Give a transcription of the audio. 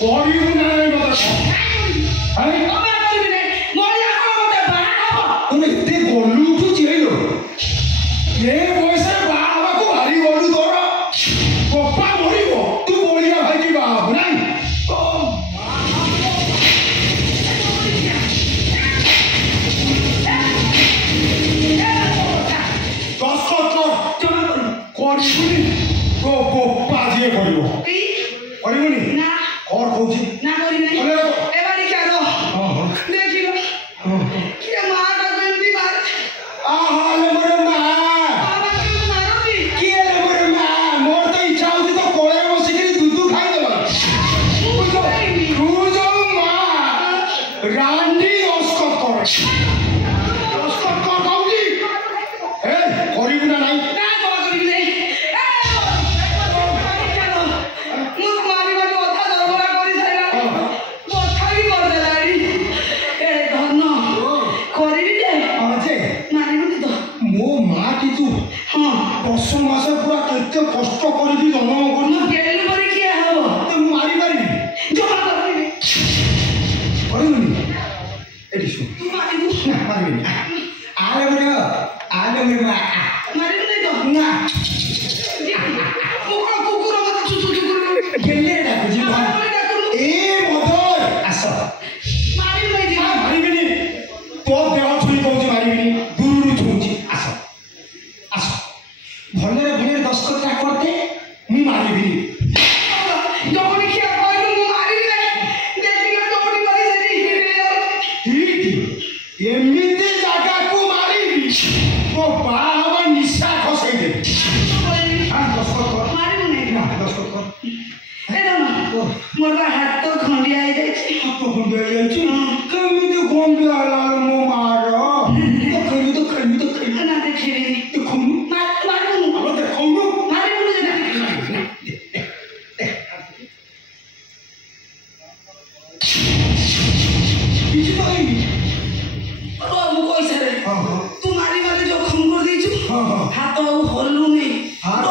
କରିବୁ ନା ନାହିଁ ମତେ ଆରେ ତମେ କରିବି ନାହିଁ ମରିଆ କଣ ମତେ ବାହା ହବ ତମେ ଏତେ ଗଲୁ ଉଠୁଛି ହେଇଲୋ ଏ ବୟସରେ ବାହା ହବାକୁ ଭାରି ଗଲୁ ତୋର ବାପା ମରିବ ତୁ ବଳିଆ ଭାଇକି ବାହା ହବୁ ନାହିଁ କରିବୁନି ତୋ ବୋପା ଯିଏ କରିବ କରିବୁନି ନା କଣ କହୁଛି ନା କରିବି ନାହିଁ ଏ ବାଡ଼ି କ୍ୟାର ଦେଖିଲ କିଏ ମାଟାକୁ ଏମିତି ମାରେ ଆହାଲେ ମୋର ମା ବାବାକୁ ମାରନ୍ତି କିଏ ଲେ ମୋର ମା ମୋର ତ ଇଚ୍ଛା ହଉଛି ତ କୋଳରେ ବସିକିରି ଦୁଧୁ ଖାଇଦେବା ତୁ ଯୋଉ ମା ରାଣ୍ଡି ଅସ୍କତ କର ଅସ୍କତ କର କହୁଛି ଏ କରିବୁ ନା ନାହିଁ दस मास पूरा केते कष्ट कर जन्म कर किए हम तो मारी पारि जमा करनी एटी सुन तू मारिबू मारिबी आले मेरे मारिबू नहीं तो ना कुकुर कुकुर मत चुचु चुकुर गेले डाकु जी ए मदर आस मारिबू नहीं जी मारिबिनी तो देह छुई कहूची मारिबिनी दूर छुची आस आस भले भले दस्तखत करते मु मारिबिनी जोनी किया कहलु मु मारिबी नहीं देखिलो जोनी करी सेठी ठीक एमिति जागा को मारिबी तो बाबा निशा खसै दे हां दस्तखत कर मारिबू नहीं ना दस्तखत कर ए दोनो मोर हाथ तो खंडिया आई जाई हाथ तो खंडिया आई जाई केमिति खंडिया आला मो मार तो कहि ना देखिबी तो खंडू मारिबू अब देखौनु मारिबू नहीं किछि नहीं बाबू कैसे रे हां तू मारी मारी जो खम कर देछु हां हाथ अब हल्लू नहीं हाथ